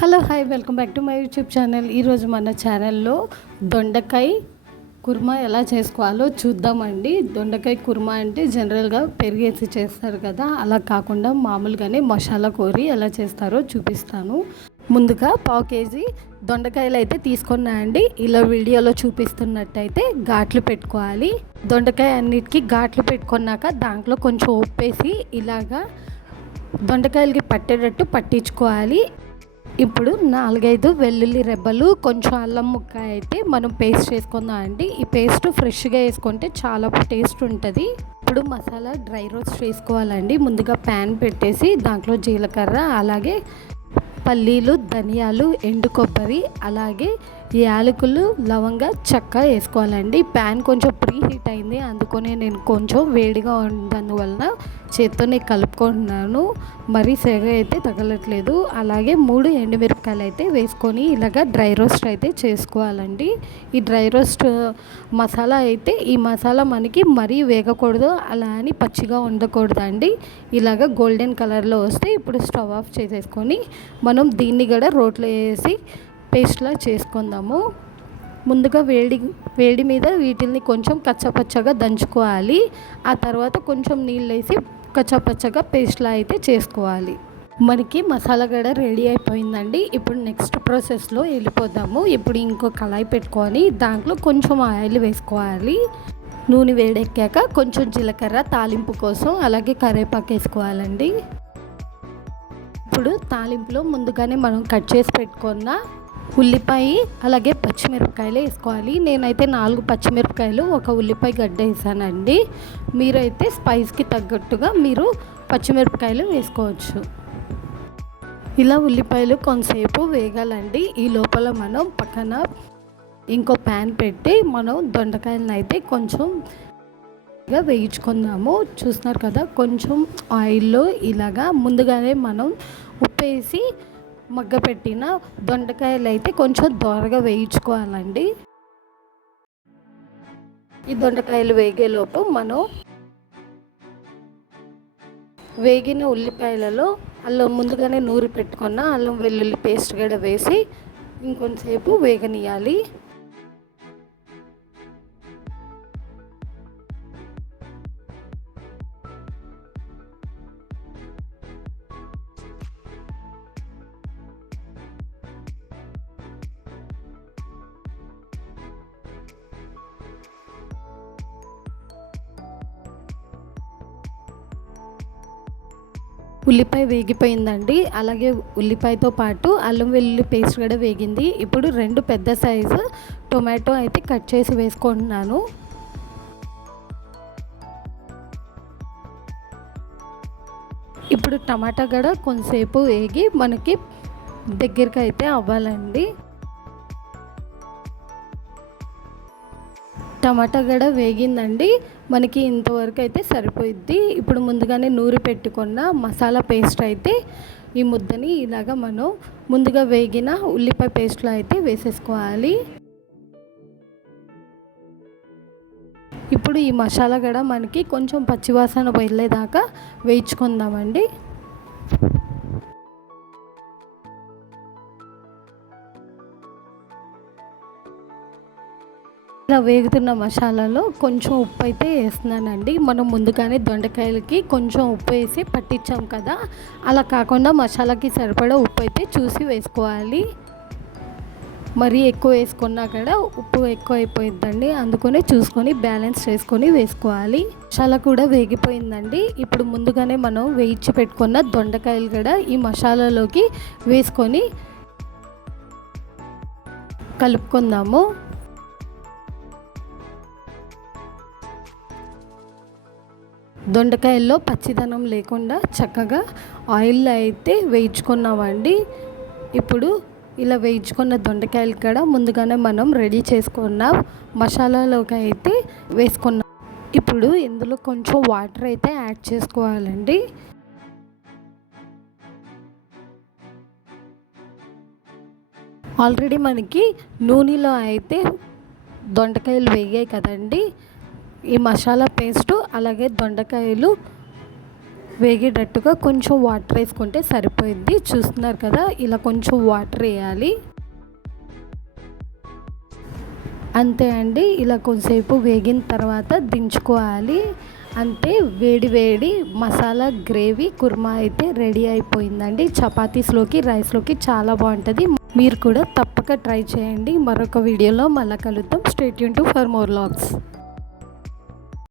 Hello hi welcome back to my YouTube channel. ఈరోజు మన ఛానల్లో దొండకాయ కుర్మా ఎలా చేసుకోవాలో చూద్దామండి. దొండకాయ కుర్మా అంటే జనరల్గా పెరిగేసి చేస్తారు కదా అలా కాకుండా మామూలుగానే మసాలా కోరి ఎలా చేస్తారో చూపిస్తాను. ముందుగా పావు కేజీ దొండకాయలు అయితే తీసుకున్నాయండి ఇలా వీడియోలో చూపిస్తున్నట్టయితే ఘాట్లు పెట్టుకోవాలి. దొండకాయ అన్నిటికీ ఘాట్లు పెట్టుకున్నాక దాంట్లో కొంచెం ఉప్పేసి ఇలాగా దొండకాయలకి పట్టేటట్టు పట్టించుకోవాలి. ఇప్పుడు నాలుగైదు వెల్లుల్లి రెబ్బలు కొంచెం అల్లం ముక్క అయితే మనం పేస్ట్ చేసుకుందాం అండి. ఈ పేస్ట్ ఫ్రెష్గా వేసుకుంటే చాలా టేస్ట్ ఉంటుంది. ఇప్పుడు మసాలా డ్రై రోస్ట్ చేసుకోవాలండి. ముందుగా ప్యాన్ పెట్టేసి దాంట్లో జీలకర్ర అలాగే పల్లీలు ధనియాలు ఎండు కొబ్బరి అలాగే యాలకులు లవంగ చెక్క వేసుకోవాలండి. ప్యాన్ కొంచెం ప్రీ హీట్ అయింది. అందుకనే నేను కొంచెం వేడిగా ఉన్నందువలన చేత్తోనే కలుపుకుంటున్నాను. మరీ సెగ అయితే తగలట్లేదు. అలాగే మూడు ఎండుమిరపకాయలు అయితే వేసుకొని ఇలాగ డ్రై రోస్ట్ అయితే చేసుకోవాలండి. ఈ డ్రై రోస్ట్ మసాలా అయితే ఈ మసాలా మనకి మరీ వేగకూడదు. అలా అని పచ్చిగా ఉండకూడదండి. ఇలాగ గోల్డెన్ కలర్లో వస్తే ఇప్పుడు స్టవ్ ఆఫ్ చేసేసుకొని మనం దీన్ని కూడా రోట్లో వేసి పేస్ట్లా చేసుకుందాము. ముందుగా వేడి వేడి మీద వీటిని కొంచెం కచ్చపచ్చగా దంచుకోవాలి. ఆ తర్వాత కొంచెం నీళ్ళు వేసి కచ్చపచ్చగా పేస్ట్లా అయితే చేసుకోవాలి. మనకి మసాలా గడ రెడీ అయిపోయిందండి. ఇప్పుడు నెక్స్ట్ ప్రాసెస్లో వెళ్ళిపోదాము. ఇప్పుడు ఇంకో కళాయి పెట్టుకొని దాంట్లో కొంచెం ఆయిల్ వేసుకోవాలి. నూనె వేడెక్కాక కొంచెం జీలకర్ర తాలింపు కోసం అలాగే కరివేపాకు వేసుకోవాలండి. ఇప్పుడు తాలింపులో ముందుగానే మనం కట్ చేసి పెట్టుకున్న ఉల్లిపాయ అలాగే పచ్చిమిరపకాయలు వేసుకోవాలి. నేనైతే నాలుగు పచ్చిమిరపకాయలు ఒక ఉల్లిపాయ గడ్డ వేసానండి. మీరైతే స్పైస్కి తగ్గట్టుగా మీరు పచ్చిమిరపకాయలు వేసుకోవచ్చు. ఇలా ఉల్లిపాయలు కొంతసేపు వేగాలండి. ఈ లోపల మనం పక్కన ఇంకో ప్యాన్ పెట్టి మనం దొండకాయలను అయితే కొంచెం వేయించుకుందాము చూస్తున్నారు కదా కొంచెం ఆయిల్లో ఇలాగా ముందుగానే మనం ఉప్పేసి మగ్గపెట్టిన దొండకాయలు అయితే కొంచెం దోరగా వేయించుకోవాలండి. ఈ దొండకాయలు వేగేలోపు మనం వేగిన ఉల్లిపాయలలో అల్లం ముందుగానే నూరి పెట్టుకున్న అల్లం వెల్లుల్లి పేస్ట్ కూడా వేసి ఇంకొంతసేపు వేగనియాలి ఉల్లిపాయ వేగిపోయిందండి. అలాగే ఉల్లిపాయతో పాటు అల్లం వెల్లుల్లి పేస్ట్ కూడా వేగింది. ఇప్పుడు రెండు పెద్ద సైజు టొమాటో అయితే కట్ చేసి వేసుకుంటున్నాను. ఇప్పుడు టమాటా కూడా కొంతసేపు వేగి మనకి దగ్గరికి అయితే అవ్వాలండి. టమాటా గడ వేగిందండి. మనకి ఇంతవరకు అయితే సరిపోయిద్ది. ఇప్పుడు ముందుగానే నూరి పెట్టుకున్న మసాలా పేస్ట్ అయితే ఈ ముద్దని ఇలాగ మనం ముందుగా వేగిన ఉల్లిపాయ పేస్ట్లో అయితే వేసేసుకోవాలి. ఇప్పుడు ఈ మసాలా గడ మనకి కొంచెం పచ్చివాసన వెళ్ళేదాకా వేయించుకుందామండి. ఇలా వేగుతున్న మసాలాలో కొంచెం ఉప్పు అయితే వేస్తున్నానండి. మనం ముందుగానే దొండకాయలకి కొంచెం ఉప్పు వేసి పట్టించాం కదా. అలా కాకుండా మసాలాకి సరిపడా ఉప్పు అయితే చూసి వేసుకోవాలి. మరీ ఎక్కువ వేసుకున్నా కూడా ఉప్పు ఎక్కువ అయిపోయిందండి అందుకనే చూసుకొని బ్యాలెన్స్ చేసుకొని వేసుకోవాలి. మసాలా కూడా వేగిపోయిందండి. ఇప్పుడు ముందుగానే మనం వేయించి పెట్టుకున్న దొండకాయలు కూడా ఈ మసాలాలోకి వేసుకొని కలుపుకుందాము. దొండకాయల్లో పచ్చిదనం లేకుండా చక్కగా ఆయిల్లో అయితే వేయించుకున్నామండి. ఇప్పుడు ఇలా వేయించుకున్న దొండకాయలు కూడా ముందుగానే మనం రెడీ చేసుకున్న మసాలాలోకి అయితే వేసుకున్నాం. ఇప్పుడు ఇందులో కొంచెం వాటర్ అయితే యాడ్ చేసుకోవాలండి. ఆల్రెడీ మనకి నూనెలో అయితే దొండకాయలు వేగాయి కదండి. ఈ మసాలా పేస్టు అలాగే దొండకాయలు వేగేటట్టుగా కొంచెం వాటర్ వేసుకుంటే సరిపోయింది. చూస్తున్నారు కదా ఇలా కొంచెం వాటర్ వేయాలి. అంతే అండి ఇలా కొంచెంసేపు వేగిన తర్వాత దించుకోవాలి. అంతే వేడి వేడి మసాలా గ్రేవీ కుర్మా అయితే రెడీ అయిపోయిందండి. చపాతీస్లోకి రైస్లోకి చాలా బాగుంటుంది. మీరు కూడా తప్పక ట్రై చేయండి. మరొక వీడియోలో మళ్ళీ కలుద్దాం. State Yoon to for more logs